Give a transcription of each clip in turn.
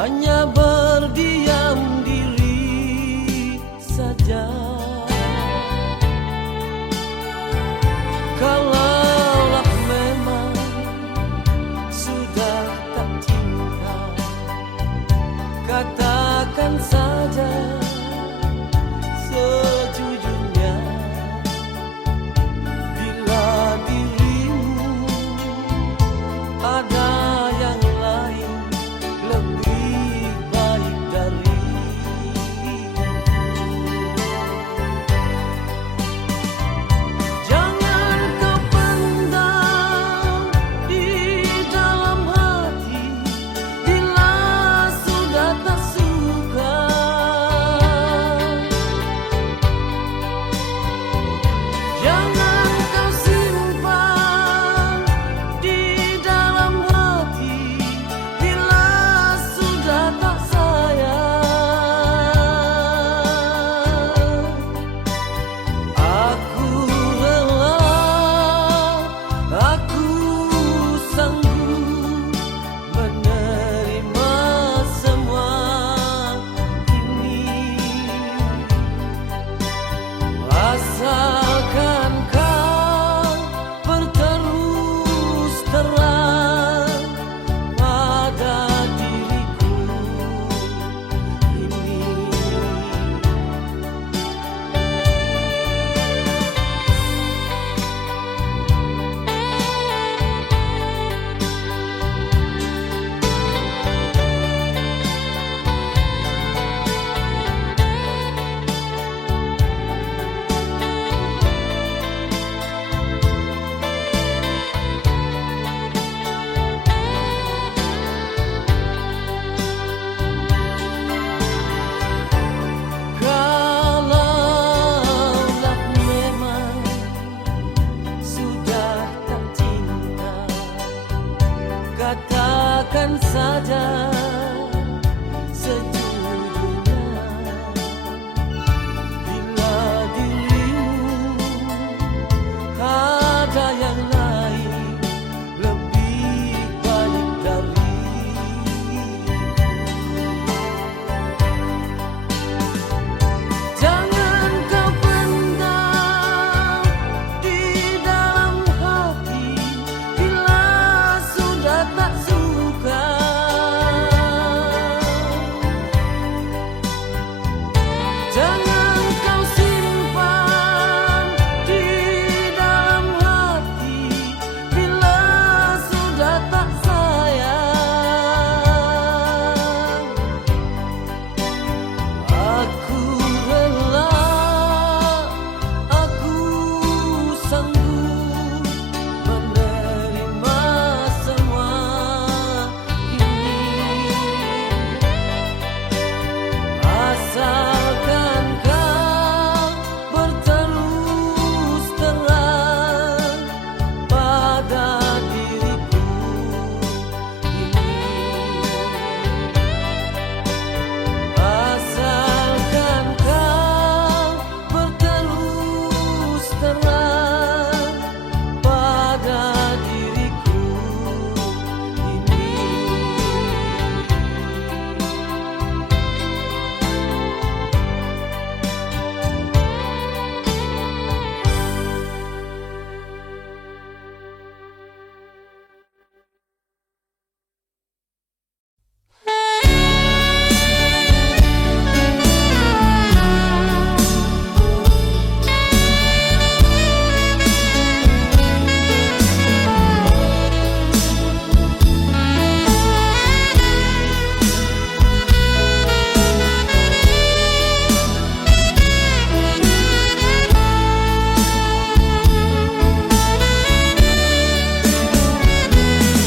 hanya berdiam diri saja. Kalaulah memang sudah tak cinta, katakan saja sejujurnya. Bila dirimu ada yang lain lebih baik dari, jangan kau pendam di dalam hati. Bila sudah tak suka, jangan kau simpan di dalam hati. Bila sudah tak sayang, aku rela, aku sanggup menerima semua ini, asalkan kau berterus terang pada diriku ini. Kalaulah memang sudah tak cinta, katakan saja sejujurnya. Bila dirimu ada yang lain lebih baik dari, jangan kau pendam di dalam hati. Bila sudah tak suka, jangan kau simpan di dalam hati. Bila sudah tak sayang, aku rela, aku sanggup menerima semua ini, asalkan kau berterus terang pada diriku ini, asalkan kau berterus terang pada diriku ini.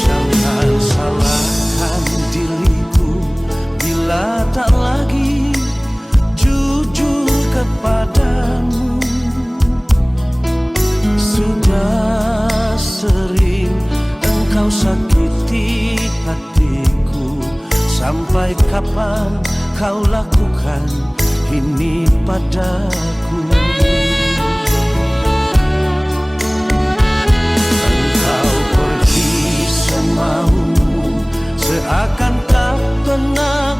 Jangan salahkan diriku bila tak lagi jujur kepadamu. Sudah sering engkau sakiti hatiku. Sampai kapan kau lakukan ini padaku? Engkau pergi semaumu, seakan tak pernah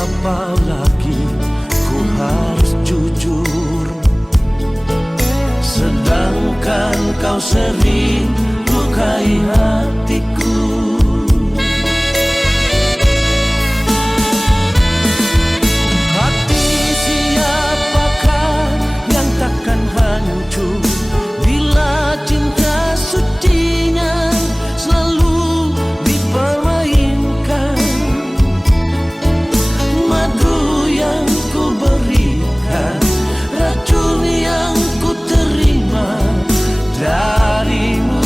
apalagi ku harus jujur. Sedangkan kau sering lukai hatiku. Hati siapakah yang takkan hancur bila cinta sucinya selalu dipermainkan. Madu yang ku berikan, racun yang ku terima darimu.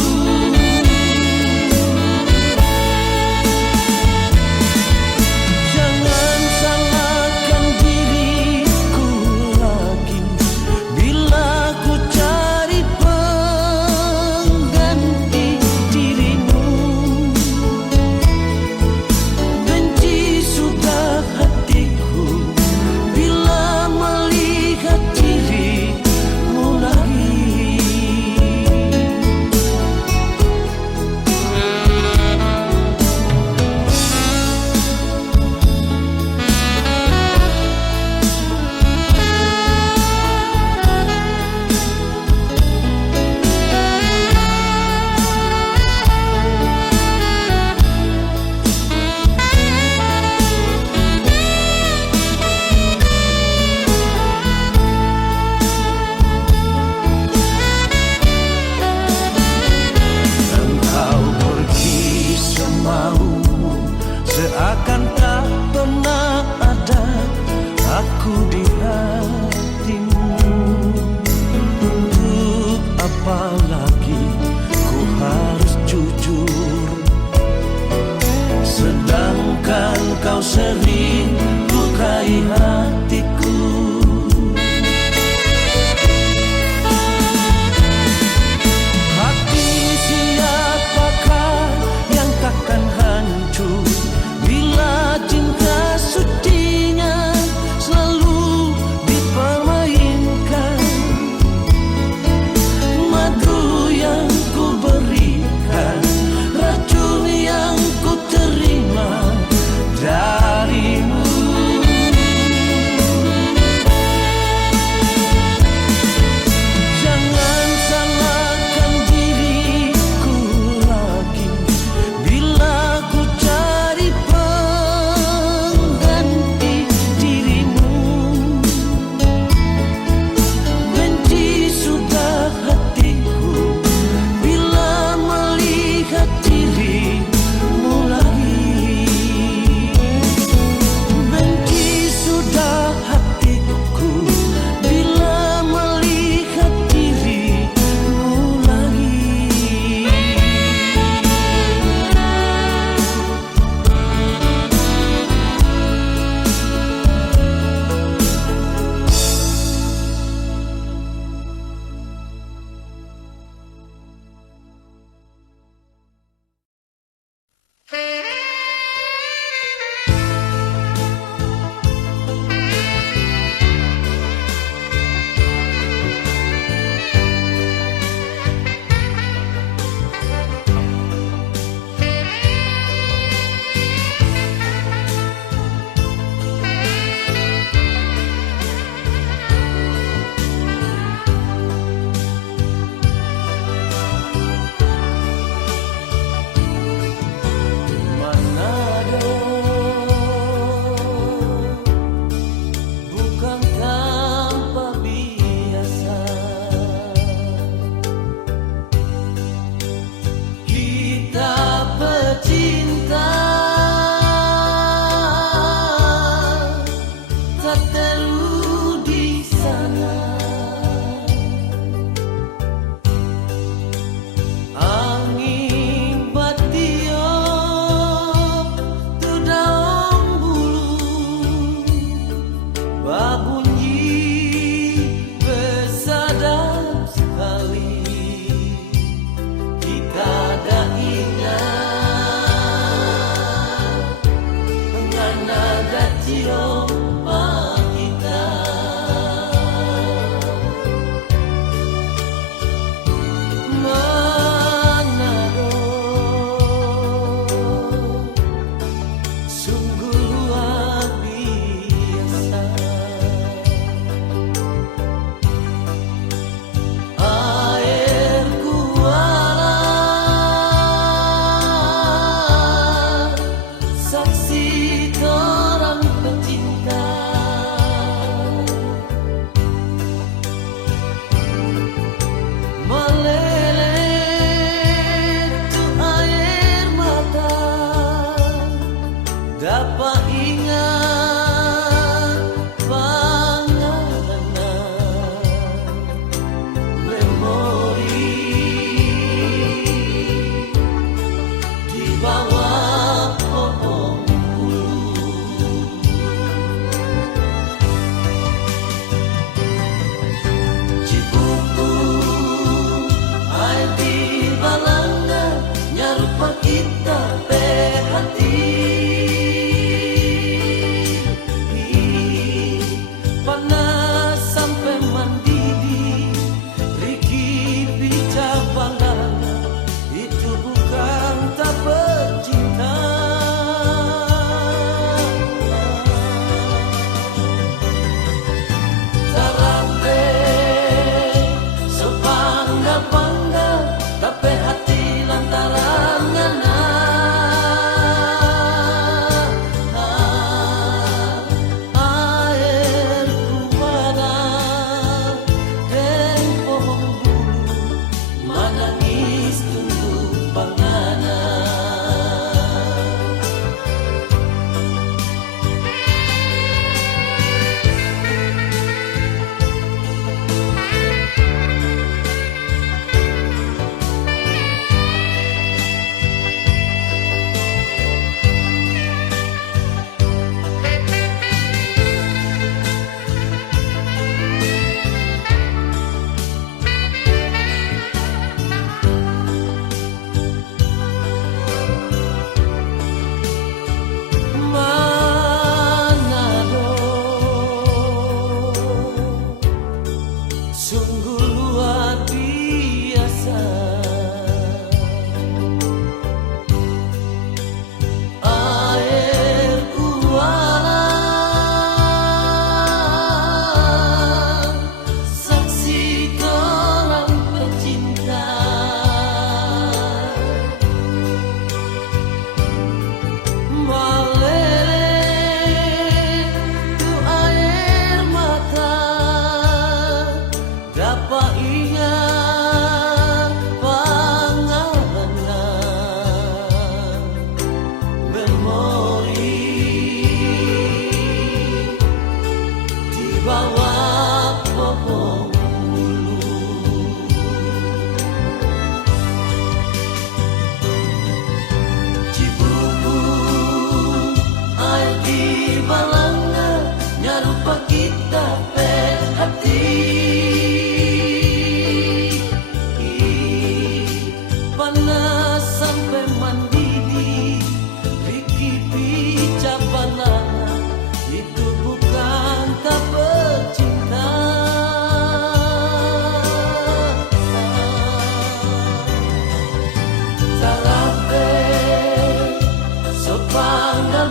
itu bukan tak bercinta.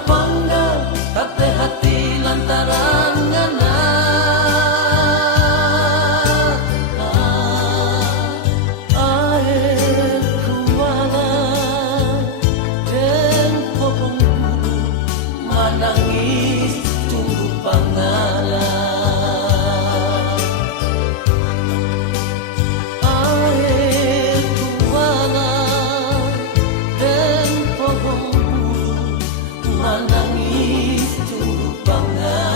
Panggal tapi hati lantaran ngana air kuala dan popong bulu menangis tunggu pangala air kuala dan popong menangis tunggu pangala.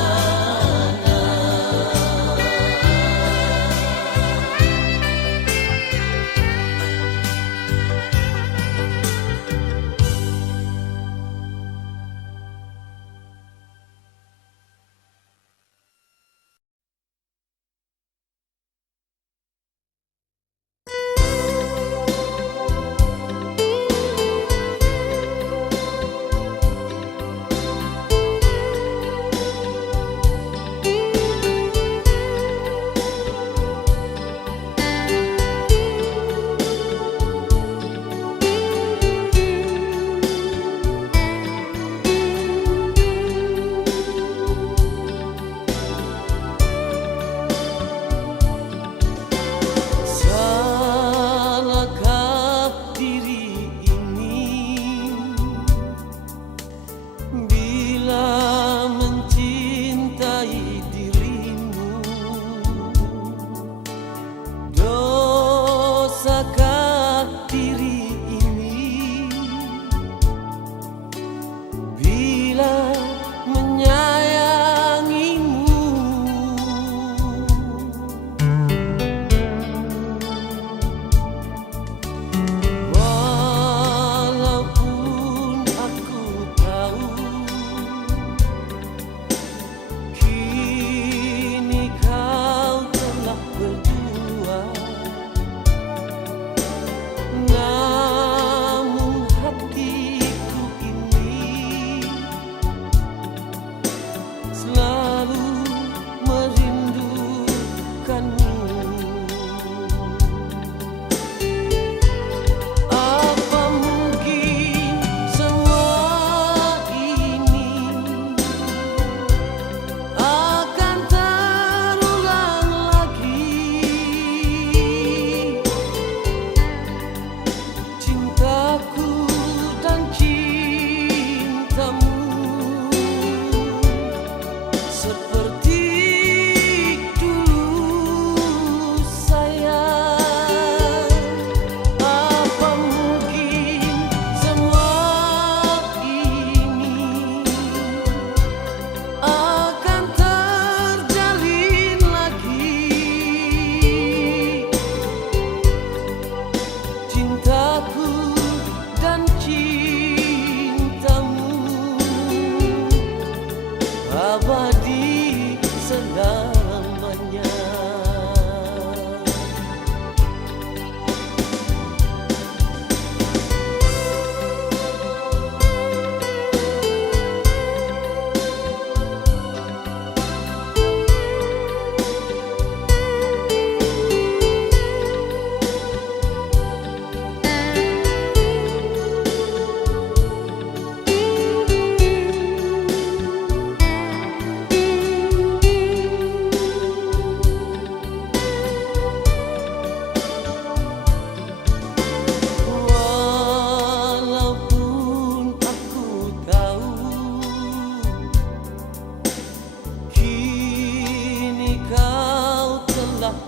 Abadi selamanya.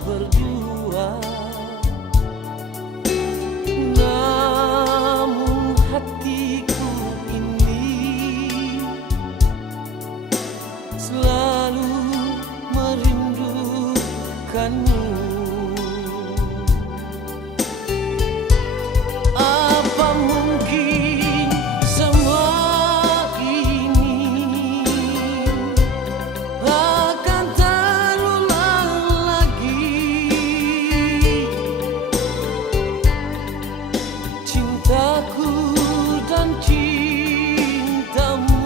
Berdua, namun hatiku ini selalu merindukanmu. Apa mungkin semua ini akan terulang lagi? Cintaku dan cintamu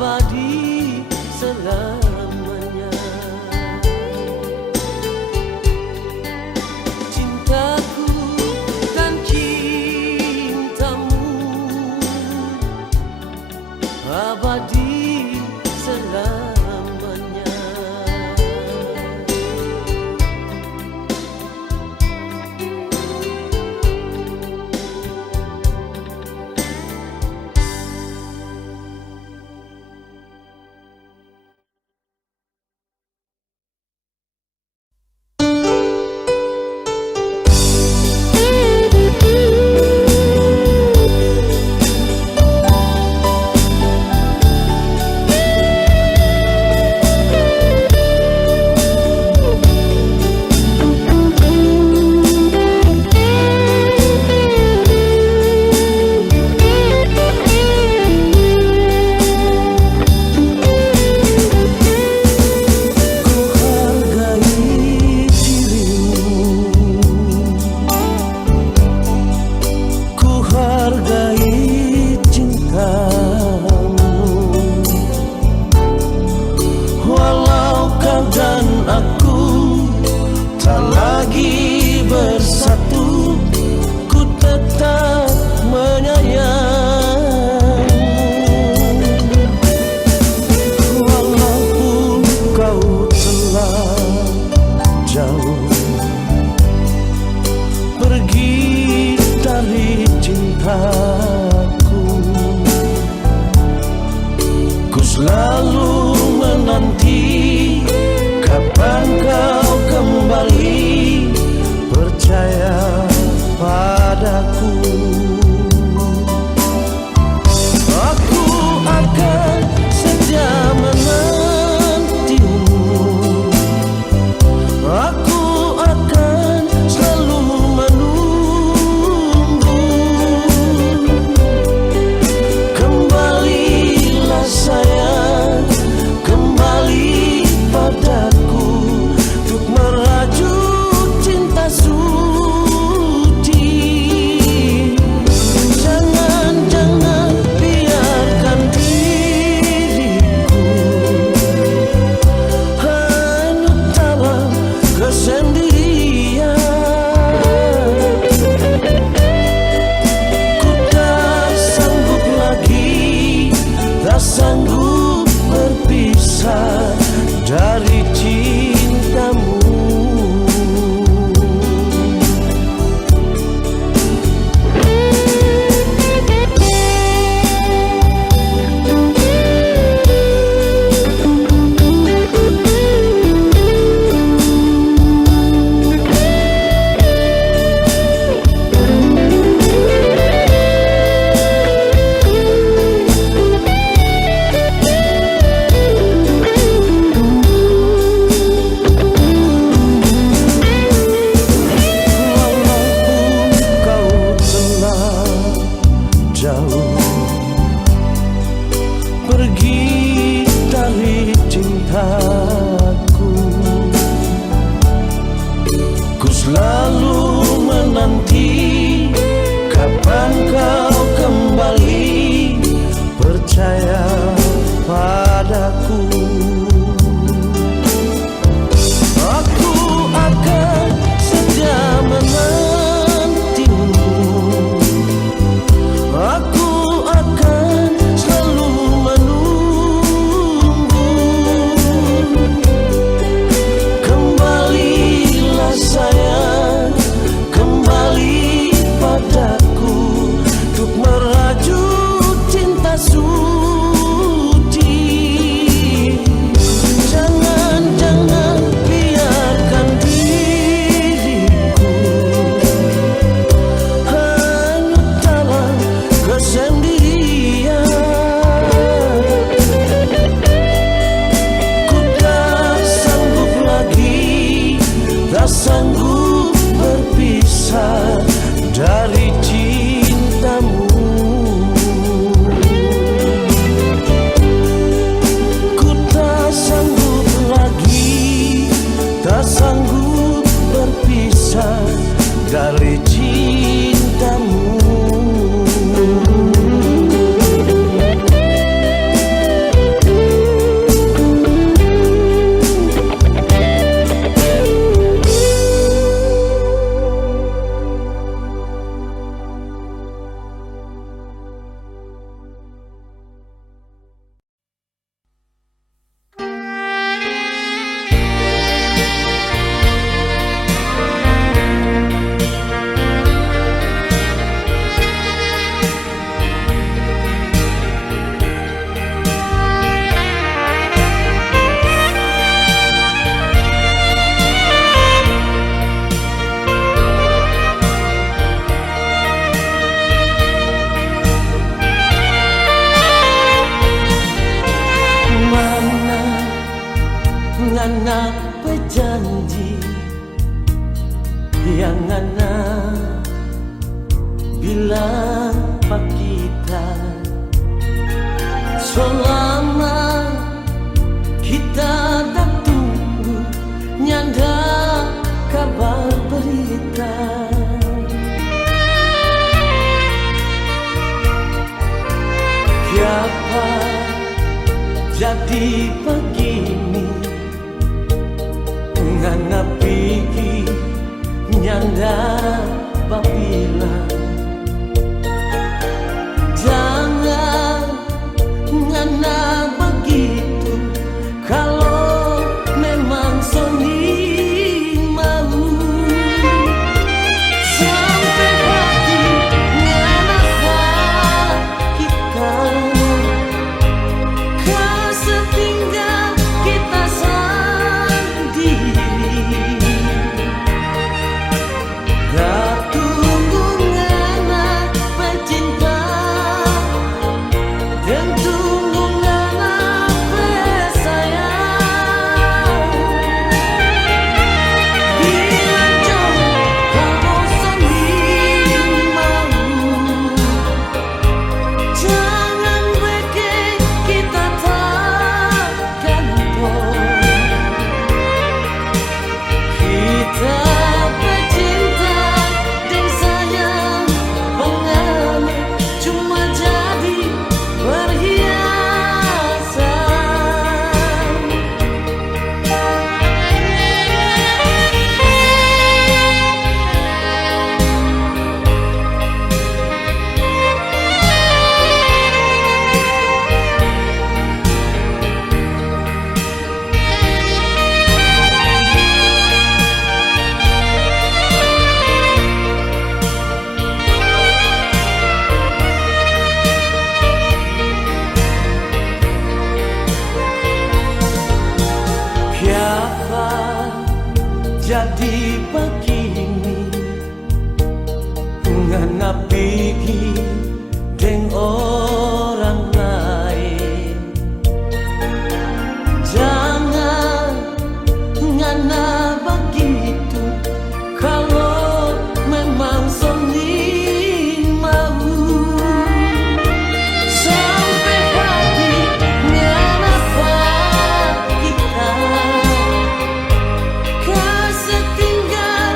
abadi selamanya. Cintaku dan cintamu abadi selamanya. Selalu menanti kapan kau kembali, percaya padaku. Aku akan setia menantimu, aku akan selalu menunggu. Kembalilah sayang, kembali padaku untuk merajut cinta suci. Jangan biarkan diriku hanyut dalam kesendirian. Ku tak sanggup lagi, tak sanggup berpisah dari cintamu. Pergi dari cintaku, ku selalu menanti kapan kau kembali, percaya padaku. Aku akan setia menantimu, aku akan selalu menunggu. ngana pejanji yang ngana bilang pak kita selama kita tak tunggu nyanda kabar berita. Siapa jadi begini ngana pigi nyanda babilang jangan ngana begitu kalau memang Sony mau sampai hati ngana kita kesetinggal kita sendiri. Gak tunggu ngana pecinta dan tunggu ngana pesayang. Bila jauh kalau Sony mau jangan bikin kita tak gantung. Kita pecinta dan sayang pengen cuma jadi perhiasan. Siapa jadi begini ngana pigi deng orang lain. Jangan ngana begitu kalau memang Sony mau sampai hati ngana kita kesetinggal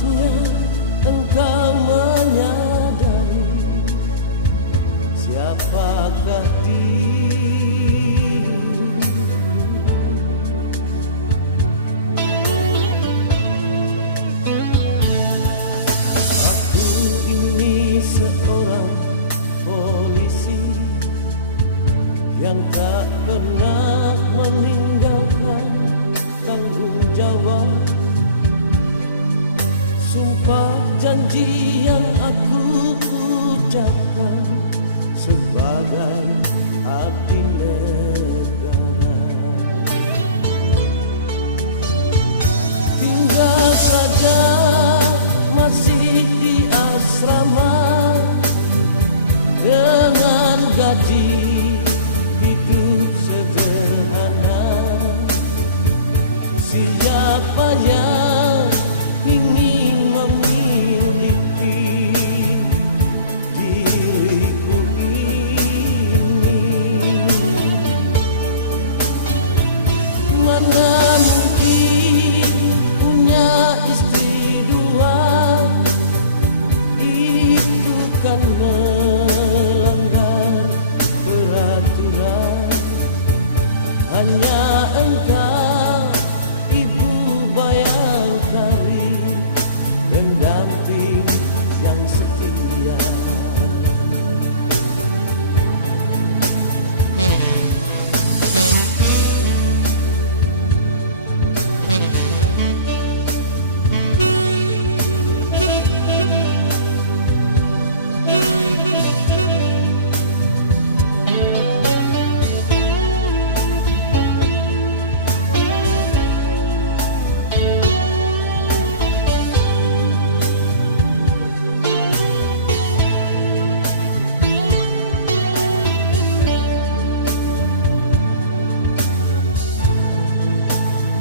Seharusnya engkau menyadari siapakah diriku. Aku ini seorang polisi yang tak pernah meninggalkan tanggung jawab. Sumpah janji yang aku ucapkan sebagai abdi negara. Tinggal saja masih di asrama dengan gaji hidup sederhana. Siapa yang ingin memiliki diriku ini? Mana mungkin punya istri dua, itu kan melanggar peraturan. Hanya engkau ibu Bayangkari, pendamping yang setia.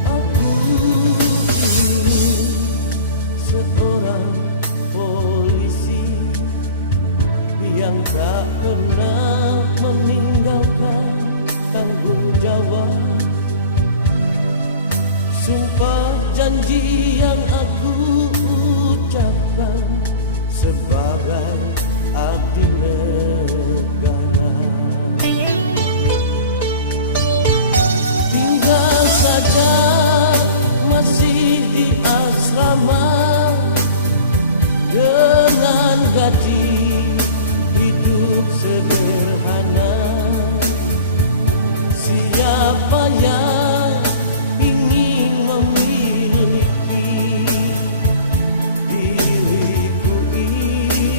Aku ini seorang polisi yang tak pernah meninggalkan tanggung jawab. Sumpah janji yang aku ucapkan sebagai abdi negara. Tinggal saja masih di asrama dengan gaji hidup sederhana. Siapa yang ingin memiliki diriku ini?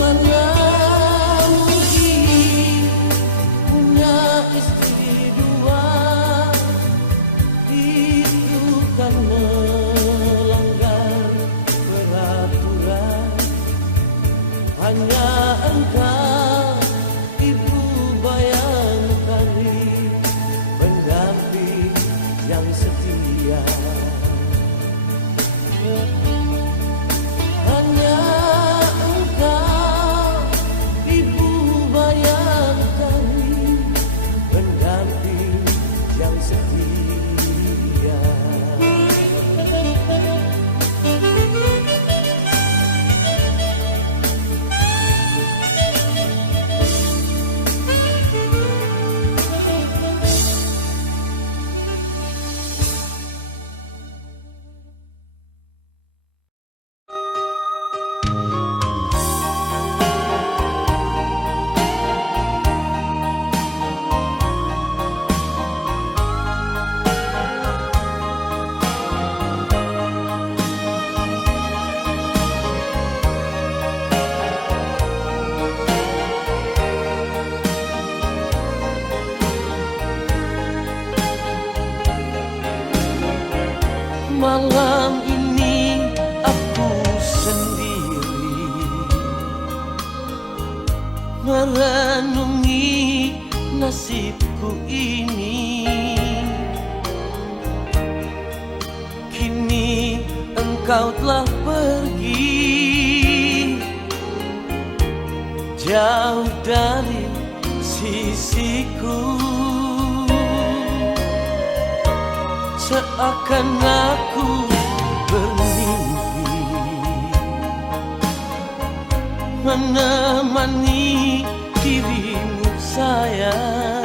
Mana mungkin punya istri dua, itu kan melanggar peraturan. Hanya engkau ibu Bayangkari, pendamping yang setia. Hanya engkau ibu Bayangkari, pendamping yang setia. Malam ini aku sendiri merenungi nasibku ini. Kini engkau telah pergi jauh dari sisiku. seakan aku bermimpi menemani dirimu sayang.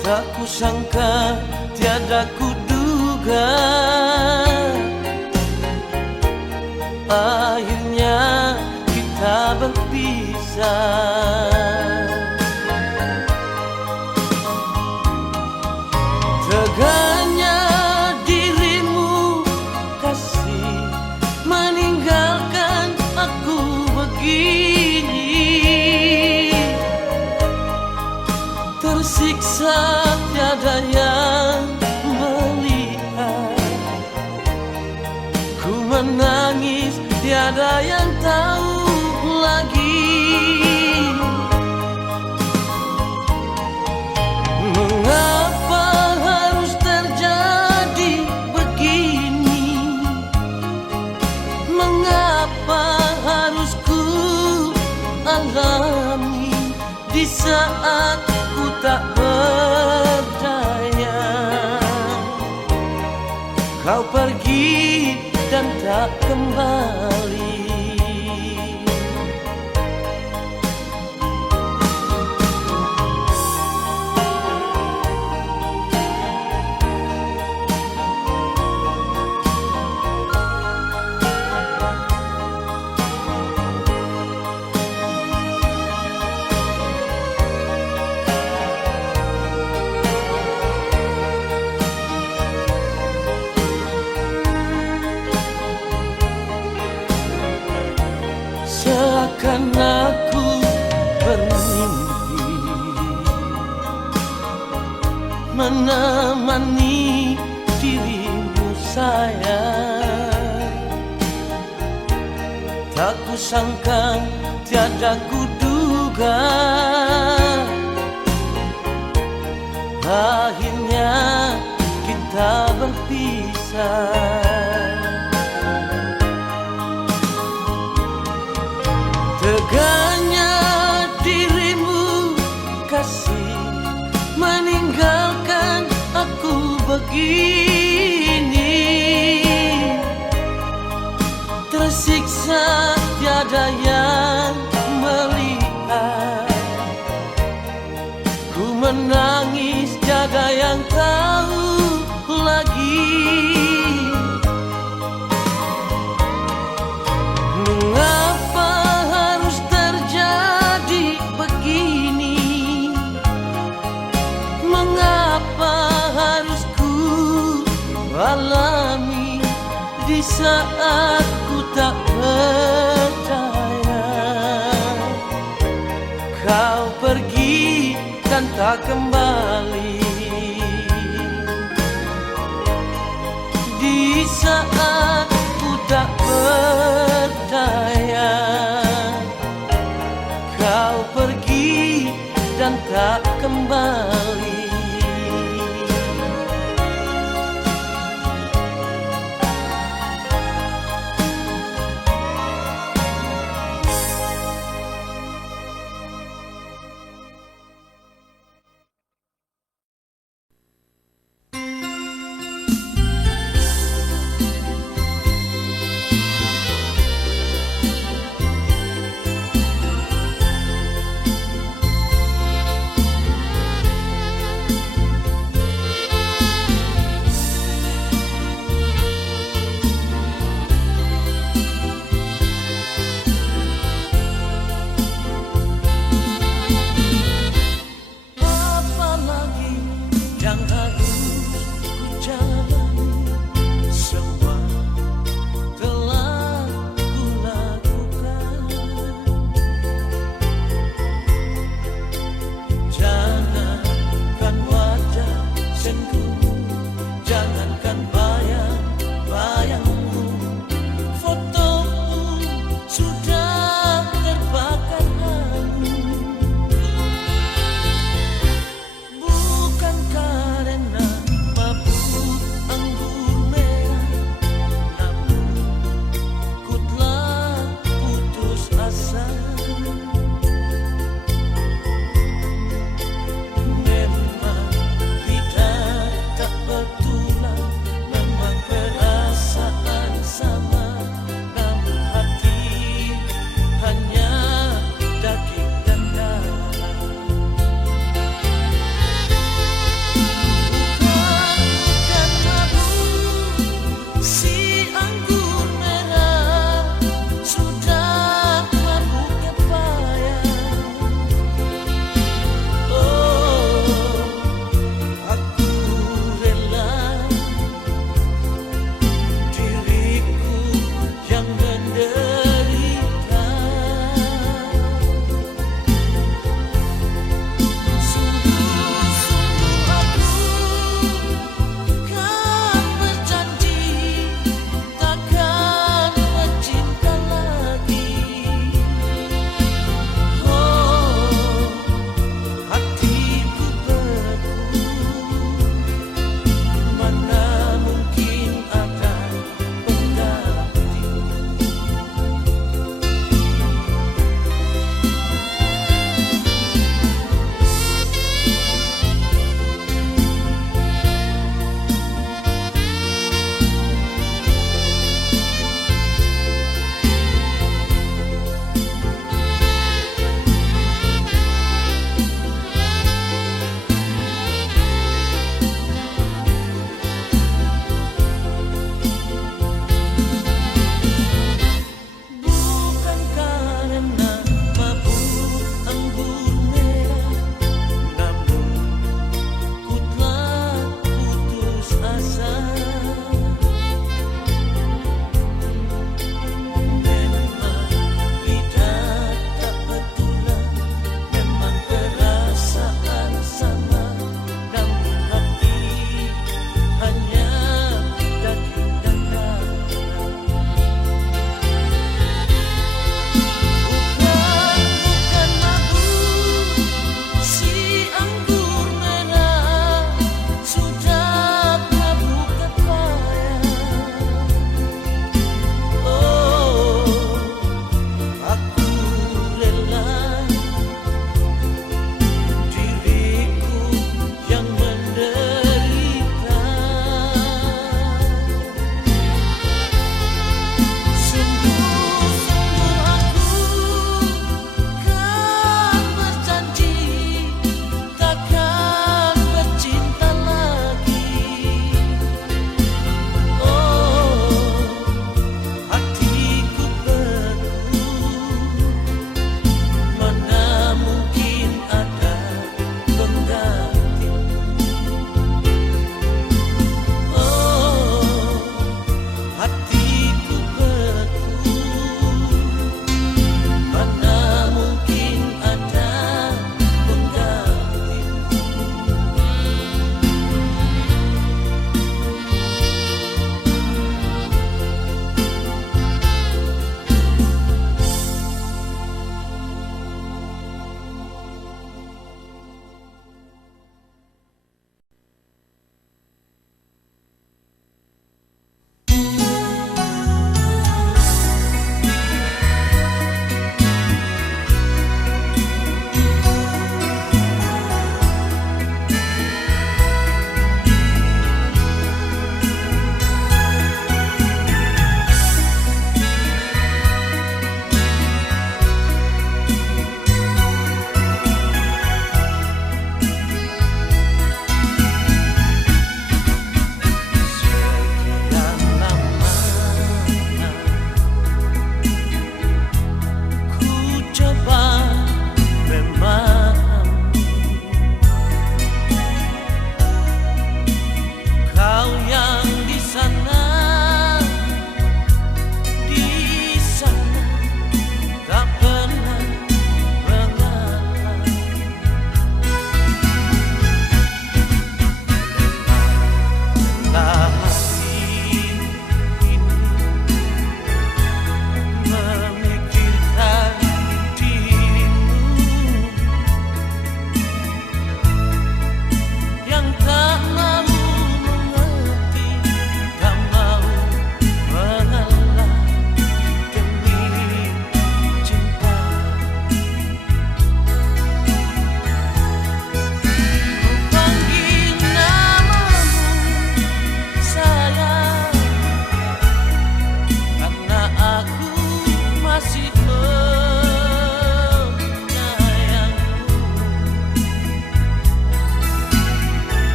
Tak kusangka, tiada kuduga, akhirnya kita berpisah. Teganya dirimu kasih meninggalkan aku begini, tersiksa tiada yang melihat, ku menangis tiada yang tahu lagi. Mengapa harus terjadi begini? Mengapa harus ku alami di saat ku tak berdaya? Kau pergi dan tak kembali. Seakan aku bermimpi menemani dirimu sayang. Tak kusangka, tiada kuduga, akhirnya kita berpisah. Teganya dirimu kasih meninggalkan aku begini, tersiksa tiada yang melihat, ku menangis tiada yang tahu lagi. Mengapa harus terjadi begini? Mengapa harus ku alami di saat ku tak percaya? Kau pergi dan tak kembali di saat ku tak berdaya. Kau pergi dan tak kembali.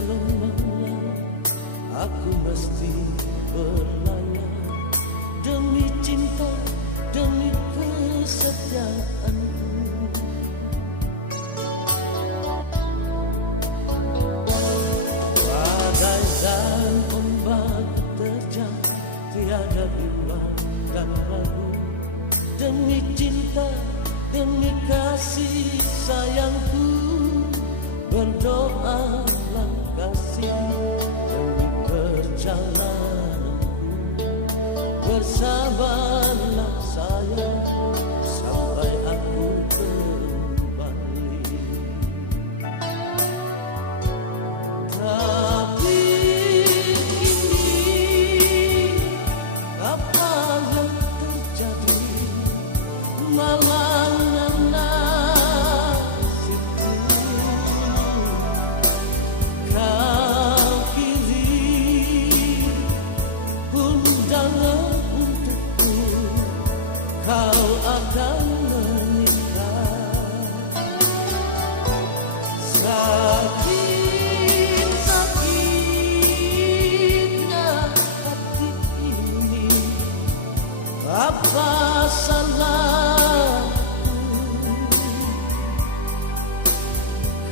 gelombang aku mesti berlayar demi cinta, demi kesetiaanku. Badai dan ombak terjang, tiada bimbang dan ragu. Demi cinta, demi kasih sayangku, berdoalah kasih demi perjalananku. Bersabarlah sayang sampai aku kembali. Tapi kini apa yang terjadi? Malangnya nasibku, kau kiri undangan untukku, kau akan menikah. Sakit-sakitnya hati ini, apa salahku?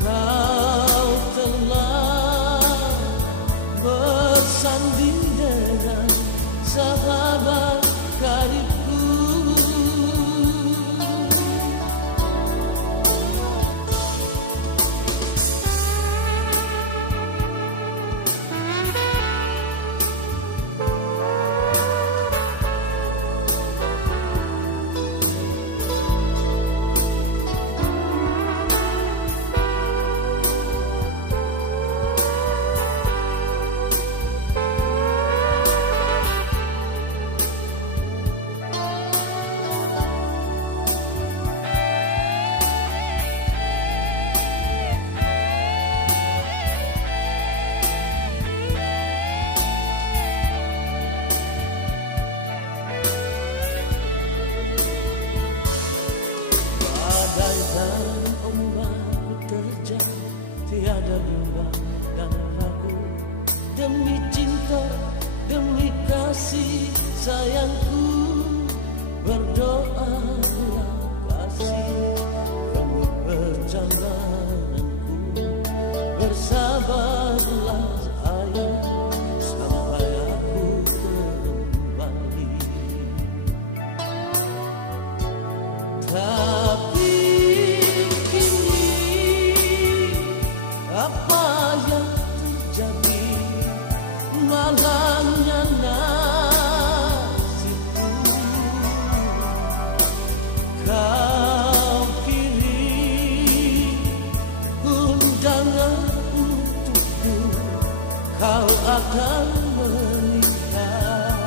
Kau telah bersanding dengan sahabat karibku. Tiada bimbang dan ragu, demi cinta, demi kasih sayangku, berdoalah kasih demi perjalananku. Bersabarlah sayang sampai aku kembali. Tapi apa yang terjadi? Malangnya nasibku, kau kiri undangan untukku, kau akan menikah.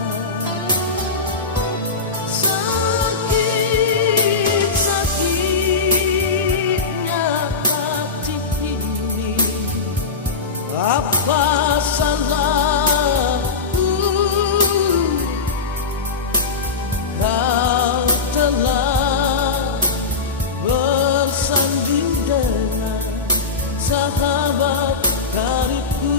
Sakit-sakitnya hati ini, apa salahku? Kau telah bersanding dengan sahabat karibku.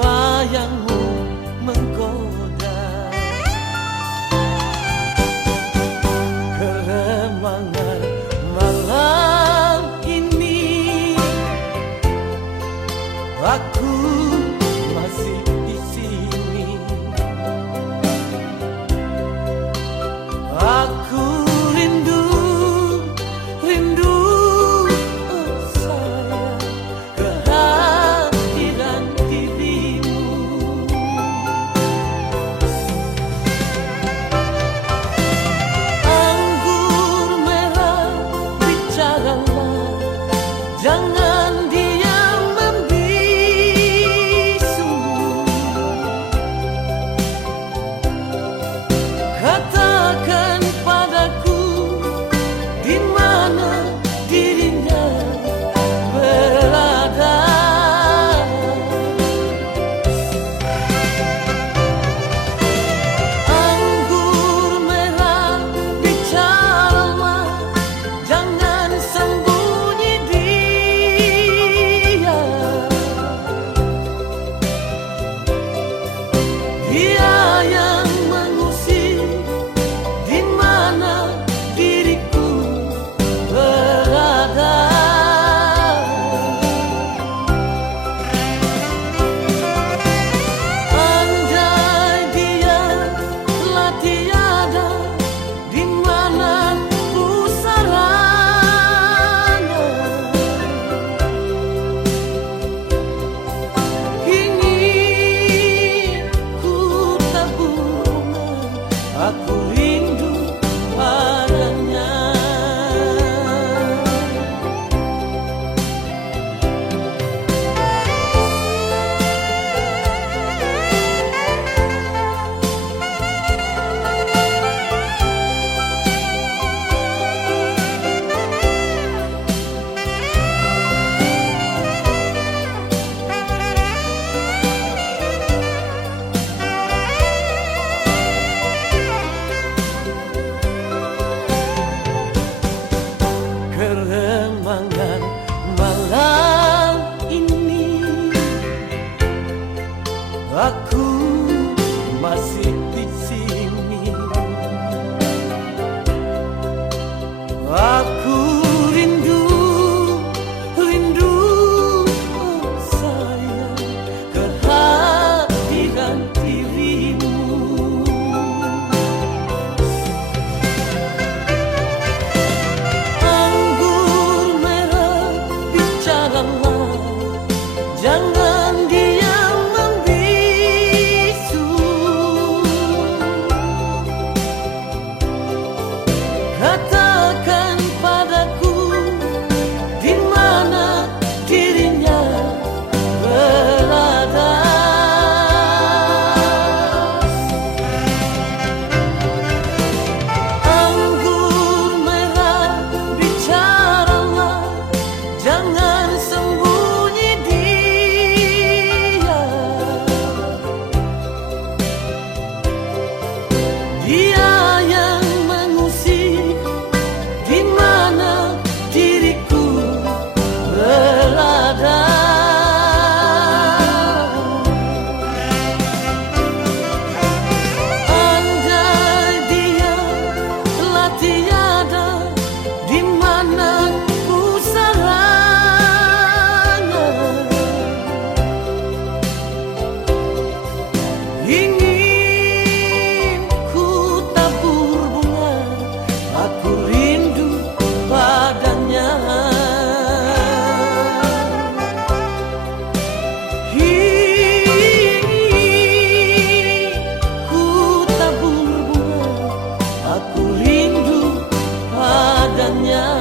bayangmu menggoda. Keremangan malam ini, aku masih di sini. Aku rindu, rindu, oh sayang, kehadiran dirimu. Anggur merah, bicaralah, jangan diam membisu. Katakan padaku, di mana dirinya berada. Anggur merah, bicaralah, jangan sembunyi dia. Dia yang mengusir di mana diriku berada. Andai dia telah tiada, di mana pusaranya. Ingin ku tabur bunga, aku rindu padanya. Keremangan malam ini, aku masih di sini. Aku rindu, rindu, oh sayang, kehadiran dirimu. Anggur merah, bicaralah, jangan diam membisu. Katakan padaku, di mana dirinya berada. Anggur merah, bicaralah, jangan sembunyi dia. Dia yang mengusir di mana diriku berada. Andai dia telah tiada, di mana pusaranya. Ingin ku tabur bunga, aku rindu padanya. Ingin ku tabur bunga, aku rindu padanya.